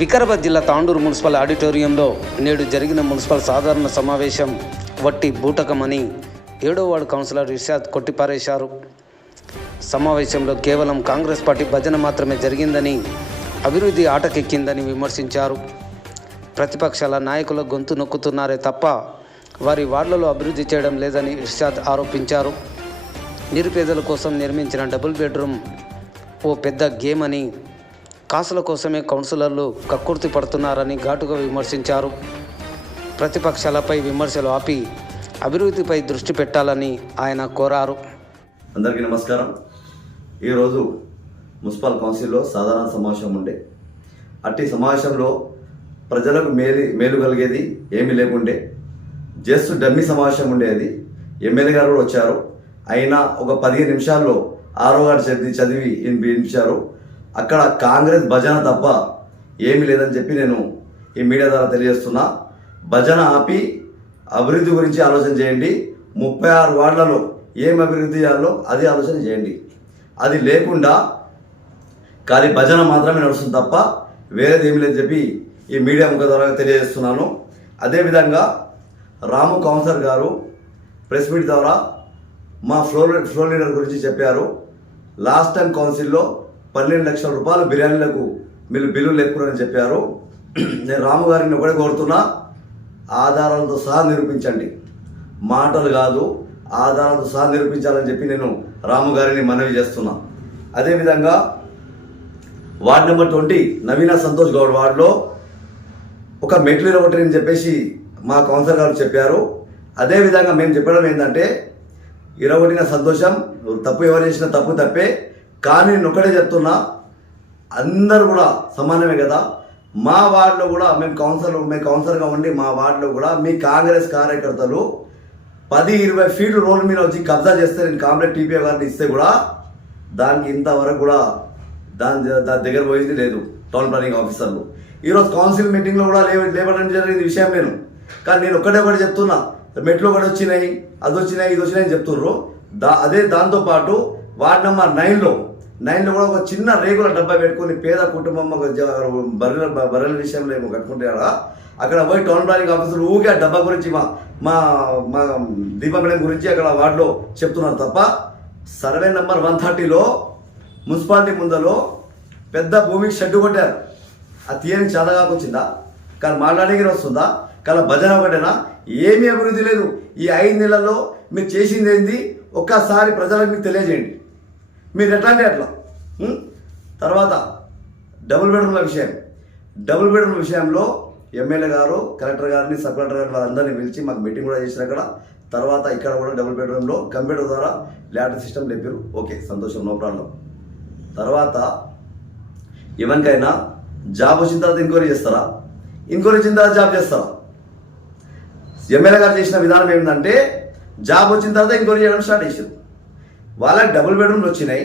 వికారాబాద్ జిల్లా తాండూరు మున్సిపల్ ఆడిటోరియంలో నేడు జరిగిన మున్సిపల్ సాధారణ సమావేశం వట్టి బూటకమని 7వ వార్డు కౌన్సిలర్ ఇర్షాద్ కొట్టిపారేశారు. సమావేశంలో కేవలం కాంగ్రెస్ పార్టీ భజన మాత్రమే జరిగిందని, అభివృద్ధి ఆటకెక్కిందని విమర్శించారు. ప్రతిపక్షాల నాయకుల గొంతు నొక్కుతున్నారే తప్ప వారి వార్డులలో అభివృద్ధి చేయడం లేదని ఇర్షాద్ ఆరోపించారు. నిరుపేదల కోసం నిర్మించిన డబుల్ బెడ్రూమ్ ఓ పెద్ద గేమ్ అని, కాసుల కోసమే కౌన్సిలర్లు కక్కుర్తి పడుతున్నారని ఘాటుగా విమర్శించారు. ప్రతిపక్షాలపై విమర్శలు ఆపి అభివృద్ధిపై దృష్టి పెట్టాలని ఆయన కోరారు. అందరికీ నమస్కారం. ఈరోజు మున్సిపల్ కౌన్సిల్లో సాధారణ సమావేశం ఉండే. అట్టి సమావేశంలో ప్రజలకు మేలు కలిగేది ఏమీ లేకుండే. జస్ట్ డమ్మీ సమావేశం ఉండేది. ఎమ్మెల్యే గారు కూడా వచ్చారు. అయినా ఒక 15 నిమిషాల్లో 6వ వార్డు చదివి వినిపించారు. అక్కడ కాంగ్రెస్ భజన తప్ప ఏమీ లేదని చెప్పి నేను ఈ మీడియా ద్వారా తెలియజేస్తున్నా. భజన ఆపి అభివృద్ధి గురించి ఆలోచన చేయండి. 36 వార్డులలో ఏం అభివృద్ధి చేయాలో అది ఆలోచన చేయండి. అది లేకుండా ఖాళీ భజన మాత్రమే నడుస్తుంది తప్ప వేరేది ఏమి లేదని చెప్పి ఈ మీడియా ముఖ ద్వారా తెలియజేస్తున్నాను. అదేవిధంగా రాము కౌన్సిలర్ గారు ప్రెస్ మీట్ ద్వారా మా ఫ్లోర్ లీడర్ గురించి చెప్పారు. లాస్ట్ టైం కౌన్సిల్లో 12 లక్షల రూపాయలు బిర్యానీలకు మీరు బిల్లులు లేపుకున్నారని చెప్పారు. నేను రాము గారిని ఒకటే కోరుతున్నా, ఆధారాలతో సహా నిరూపించండి. మాటలు కాదు, ఆధారాలతో సహా నిరూపించాలని చెప్పి నేను రాము గారిని మనవి చేస్తున్నా. అదేవిధంగా వార్డు నెంబర్ 20 నవీన సంతోష్ గౌడ్ వార్డులో ఒక మెట్లు ఇరగొట్టని చెప్పేసి మా కౌన్సిలర్ గారు చెప్పారు. అదేవిధంగా మేము చెప్పడం ఏంటంటే, ఇరగొట్టిన సంతోషం, తప్పు ఎవరు చేసినా తప్పు తప్పే. కానీ నేను ఒకటే చెప్తున్నా, అందరూ కూడా సమానమే కదా. మా వార్డులో కూడా మేము కౌన్సిలర్గా ఉండి మా వార్డులో కూడా మీ కాంగ్రెస్ కార్యకర్తలు 10-20 ఫీట్లు రోడ్డు మీద వచ్చి కబ్జా చేస్తే నేను కాంప్లెక్స్ టీపీఓ గారిని ఇస్తే కూడా దానికి ఇంతవరకు కూడా దాని దగ్గర పోయింది లేదు టౌన్ ప్లానింగ్ ఆఫీసర్లు. ఈరోజు కౌన్సిల్ మీటింగ్లో కూడా లేవడం జరిగింది విషయం నేను. కానీ నేను ఒకటి చెప్తున్నా, మెట్లు ఒకటి వచ్చినాయి, అది వచ్చినాయి, ఇది వచ్చినాయి అని చెప్తుర్రు. దాంతోపాటు వార్డు నెంబర్ 9లో కూడా ఒక చిన్న రేగుల డబ్బా పెట్టుకుని పేద కుటుంబం బర్రెల విషయంలో ఏమో కట్టుకుంటే అక్కడ పోయి టౌన్ ప్లానింగ్ ఆఫీసులు ఊకే ఆ డబ్బా గురించి మా దీప మేడం గురించి అక్కడ వార్డులో చెప్తున్నారు తప్ప, సర్వే నెంబర్ 130లో మున్సిపాలిటీ ముందలో పెద్ద భూమికి షెడ్డు కొట్టారు. ఆ తీయనికి చాదగాకొచ్చిందా? కానీ మాట్లాడడానికి వస్తుందా? కానీ భజన ఒకటేనా? ఏమీ అభివృద్ధి లేదు. ఈ 5 నెలల్లో మీరు చేసింది ఏంది ఒక్కసారి ప్రజలకు మీకు తెలియజేయండి. మీరు ఎట్లా అంటే అట్లా. తర్వాత డబుల్ బెడ్రూమ్ల విషయంలో ఎమ్మెల్యే గారు, కలెక్టర్ గారిని, సబ్ కలెక్టర్ గారిని వాళ్ళందరినీ పిలిచి మాకు మీటింగ్ కూడా చేసిన అక్కడ. తర్వాత ఇక్కడ కూడా డబుల్ బెడ్రూమ్లో కంప్యూటర్ ద్వారా ల్యాటర్ సిస్టమ్ లేపారు. ఓకే, సంతోషం, నో ప్రాబ్లం. తర్వాత ఎవరికైనా జాబ్ వచ్చిన తర్వాత ఎంక్వైరీ చేస్తారా? ఎంక్వైరీ వచ్చిన తర్వాత జాబ్ చేస్తారా? ఎమ్మెల్యే గారు చేసిన విధానం ఏంటంటే, జాబ్ వచ్చిన తర్వాత ఎంక్వైరీ చేయడం స్టార్ట్ చేశారు. వాళ్ళకి డబుల్ బెడ్రూమ్లు వచ్చినాయి.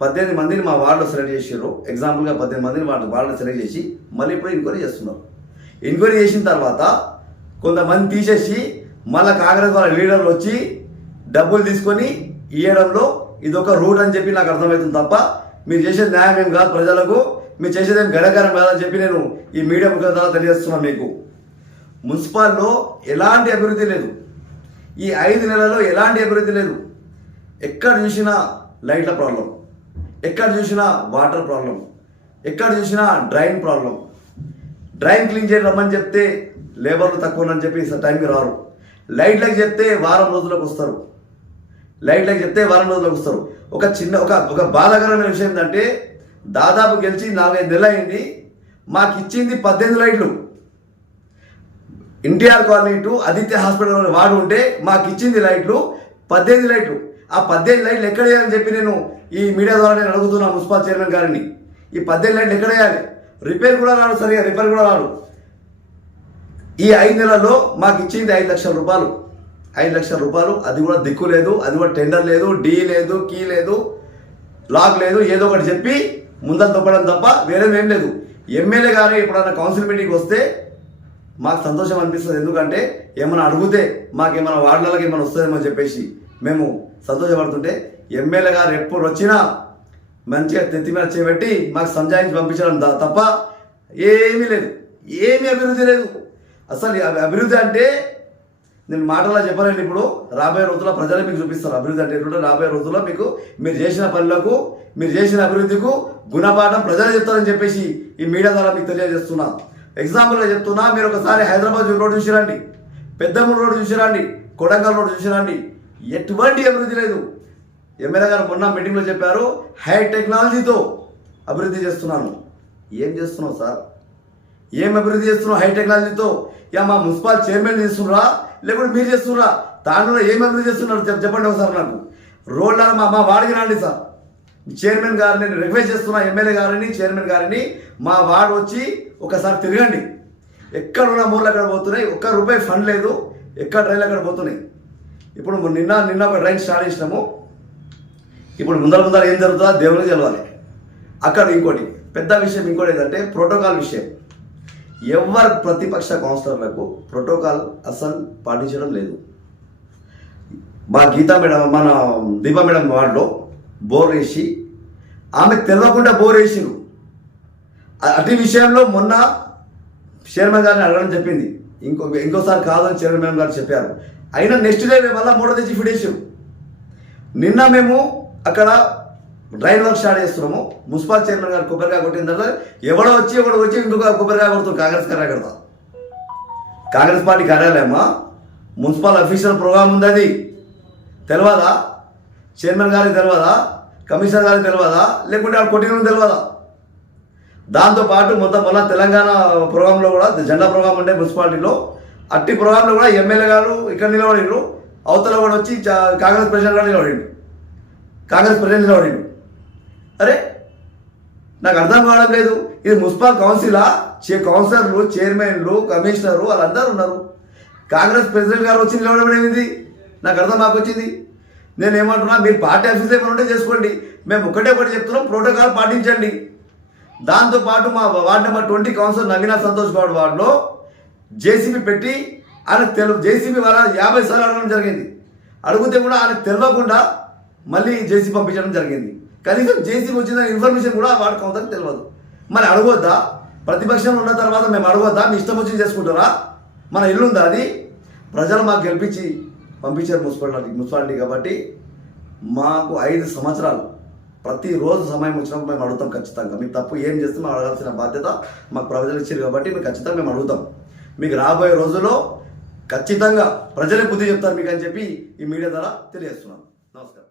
18 మందిని మా వార్డులో సెలెక్ట్ చేసారు. ఎగ్జాంపుల్గా 18 మందిని వార్డులో సెలెక్ట్ చేసి మళ్ళీ ఇప్పుడు ఎంక్వైరీ చేస్తున్నారు. ఎంక్వైరీ చేసిన తర్వాత కొంతమంది తీసేసి మళ్ళీ కాంగ్రెస్ వాళ్ళ లీడర్లు వచ్చి డబ్బులు తీసుకొని ఇవ్వడంలో ఇదొక రూట్ అని చెప్పి నాకు అర్థమవుతుంది తప్ప, మీరు చేసేది న్యాయం ఏం కాదు ప్రజలకు, మీరు చేసేది ఏం గడకారం కాదని చెప్పి నేను ఈ మీడియా ముఖం ద్వారా తెలియజేస్తున్నాను. మీకు మున్సిపాల్లో ఎలాంటి అభివృద్ధి లేదు. ఈ 5 నెలల్లో ఎలాంటి అభివృద్ధి లేదు. ఎక్కడ చూసినా లైట్ల ప్రాబ్లం, ఎక్కడ చూసినా వాటర్ ప్రాబ్లం, ఎక్కడ చూసినా డ్రైన్ ప్రాబ్లం. డ్రైన్ క్లీన్ చేయడం రమ్మని చెప్తే లేబర్లు తక్కువ అని చెప్పి టైంకి రారు. లైట్లకు చెప్తే వారం రోజులకు వస్తారు. ఒక బాధాకరమైన విషయం ఏంటంటే, దాదాపు గెలిచి 4-5 నెలలు అయింది. మాకు ఇచ్చింది 18 లైట్లు. NTR colony to Aditya hospital వాడు ఉంటే మాకు ఇచ్చింది లైట్లు 18 లైట్లు. ఆ 18 లైట్లు ఎక్కడ వేయాలని చెప్పి నేను ఈ మీడియా ద్వారా నేను అడుగుతున్నా మున్సిపల్ చైర్మన్ గారిని. ఈ 18 లైట్లు ఎక్కడ వేయాలి? రిపేర్ కూడా రాడు. ఈ 5 నెలల్లో మాకు ఇచ్చింది 5 లక్షల రూపాయలు. 5 లక్షల రూపాయలు, అది కూడా దిక్కు లేదు, అది కూడా టెండర్ లేదు, డీ లేదు, కీ లేదు, లాక్ లేదు, ఏదో ఒకటి చెప్పి ముందర తొక్కడం తప్ప వేరేదేం లేదు. ఎమ్మెల్యే గారు ఎప్పుడైనా కౌన్సిల్ మీటింగ్కి వస్తే మాకు సంతోషం అనిపిస్తుంది. ఎందుకంటే ఏమైనా అడిగితే మాకేమైనా వార్డులకు ఏమైనా వస్తుందేమో చెప్పేసి మేము సంతోషపడుతుంటే, ఎమ్మెల్యే గారు ఎప్పుడు వచ్చినా మంచిగా తెత్తి మీద చేపెట్టి మాకు సంజాయించి పంపించడం తప్ప ఏమీ లేదు, ఏమీ అభివృద్ధి లేదు. అసలు అభివృద్ధి అంటే నేను మాటలా చెప్పలేను. ఇప్పుడు రాబోయే రోజుల్లో ప్రజలు మీకు చూపిస్తారు అభివృద్ధి అంటే ఎట్లుంటే. రాబోయే రోజుల్లో మీకు మీరు చేసిన పనులకు, మీరు చేసిన అభివృద్ధికు గుణపాఠం ప్రజలు చెప్తారని చెప్పేసి ఈ మీడియా ద్వారా మీకు తెలియజేస్తున్నా. ఎగ్జాంపుల్గా చెప్తున్నా, మీరు ఒకసారి హైదరాబాద్ రోడ్డు చూసిరండి, పెద్దమూడు రోడ్డు చూసిరండి, కొడంగల్ రోడ్డు చూసిరండి, ఎటువంటి అభివృద్ధి లేదు. ఎమ్మెల్యే గారు మొన్న మీటింగ్లో చెప్పారు, హై టెక్నాలజీతో అభివృద్ధి చేస్తున్నాను. ఏం చేస్తున్నావు సార్? ఏం అభివృద్ధి చేస్తున్నావు హై టెక్నాలజీతో? ఇక మా మున్సిపల్ చైర్మన్ చేస్తున్నారా లేకుంటే మీరు చేస్తున్నారా? దాంట్లో ఏం అభివృద్ధి చేస్తున్నారు చెప్పండి ఒకసారి నాకు. రోడ్ల మా వార్డుకి రండి సార్. చైర్మన్ గారిని రిక్వెస్ట్ చేస్తున్నా, ఎమ్మెల్యే గారిని, చైర్మన్ గారిని, మా వార్డు వచ్చి ఒకసారి తిరగండి. ఎక్కడ ఉన్న మూర్లు ఎక్కడ పోతున్నాయి, ఒక్క రూపాయి ఫండ్ లేదు, ఎక్కడ రైలు ఎక్కడ పోతున్నాయి. ఇప్పుడు నిన్న ఒక రైన్ స్టార్ట్ చేసినాము. ఇప్పుడు ముందర ఏం జరుగుతుందో దేవునికి తెలవాలి. అక్కడ ఇంకోటి పెద్ద విషయం ఇంకోటి ఏంటంటే ప్రోటోకాల్ విషయం. ఎవరు ప్రతిపక్ష కౌన్సిలర్లకు ప్రోటోకాల్ అసలు పాటించడం లేదు. మా గీతా మేడం, మన దీపా మేడం వార్డులో బోర్ వేసి ఆమెకు తెలియకుండా బోర్ వేసిరు. అటు విషయంలో మొన్న చైర్మన్ గారిని అడగడం చెప్పింది, ఇంకోసారి కాదని చైర్మన్ గారు చెప్పారు. అయినా నెక్స్ట్ డే మళ్ళీ మూడో తెచ్చి ఫిడేసాం. నిన్న మేము అక్కడ డ్రైన్ వర్క్ స్టార్ట్ చేస్తున్నాము. మున్సిపల్ చైర్మన్ గారు కొబ్బరికాయ కొట్టిన తర్వాత ఎవడో వచ్చి ఇంకొక కొబ్బరికాయ కొడుతుంది. కాంగ్రెస్ కార్యకర్త, కాంగ్రెస్ పార్టీ కార్యాలయమా? మున్సిపల్ అఫీషియల్ ప్రోగ్రామ్ ఉంది, అది తెలియదా? చైర్మన్ గారికి తెలియదా? కమిషనర్ గారికి తెలియదా? లేకుంటే ఆ కొట్టిన తెలియదా? దాంతోపాటు మొన్న తెలంగాణ ప్రోగ్రాంలో కూడా జెండా ప్రోగ్రాం ఉండే మున్సిపాలిటీలో, అట్టి ప్రోగ్రాంలో కూడా ఎమ్మెల్యే గారు ఇక్కడ నిలబడిండ్రు, అవతల కూడా వచ్చి కాంగ్రెస్ ప్రెసిడెంట్ గారు నిలబడిండు, కాంగ్రెస్ ప్రెసిడెంట్ నిలబడిండు. అరే నాకు అర్థం కావడం లేదు. ఇది మున్సిపల్ కౌన్సిలా? కౌన్సిలర్లు, చైర్మన్లు, కమిషనరు వాళ్ళందరూ ఉన్నారు. కాంగ్రెస్ ప్రెసిడెంట్ గారు వచ్చి నిలబడమేది నాకు అర్థం మాకొచ్చింది. నేను ఏమంటున్నా, మీరు పార్టీ ఆఫీస్లో ఏమైనా ఉంటే చేసుకోండి. మేము ఒకటి చెప్తున్నాం, ప్రోటోకాల్ పాటించండి. దాంతోపాటు మా ward number 20 councillor Naveena Santosh Goud వార్డులో జేసీబీ పెట్టి ఆయన జేసీబీ వాళ్ళ 50 సార్లు అడగడం జరిగింది. అడిగితే కూడా ఆయనకు తెలియకుండా మళ్ళీ జేసీ పంపించడం జరిగింది. కనీసం జేసీ వచ్చిన ఇన్ఫర్మేషన్ కూడా వాడు కౌన్సిలర్కి తెలియదు. మరి అడగొద్దా? ప్రతిపక్షంలో ఉన్న తర్వాత మేము అడగొద్దా? మీ ఇష్టం వచ్చి చేసుకుంటారా? మన ఇల్లు ఉందా? అది ప్రజలు మాకు గెలిపించి పంపించారు మున్సిపాలిటీ కాబట్టి మాకు 5 సంవత్సరాలు ప్రతిరోజు సమయం వచ్చినప్పుడు మేము అడుగుతాం ఖచ్చితంగా. మీకు తప్పు ఏం చేస్తే మేము అడగాల్సిన బాధ్యత మాకు ప్రజలు ఇచ్చారు కాబట్టి మీకు ఖచ్చితంగా మేము అడుగుతాం. మీకు రాబోయే రోజుల్లో ఖచ్చితంగా ప్రజలే బుద్ధి చెప్తారు మీకు అని చెప్పి ఈ మీడియా ద్వారా తెలియజేస్తున్నాను. నమస్కారం.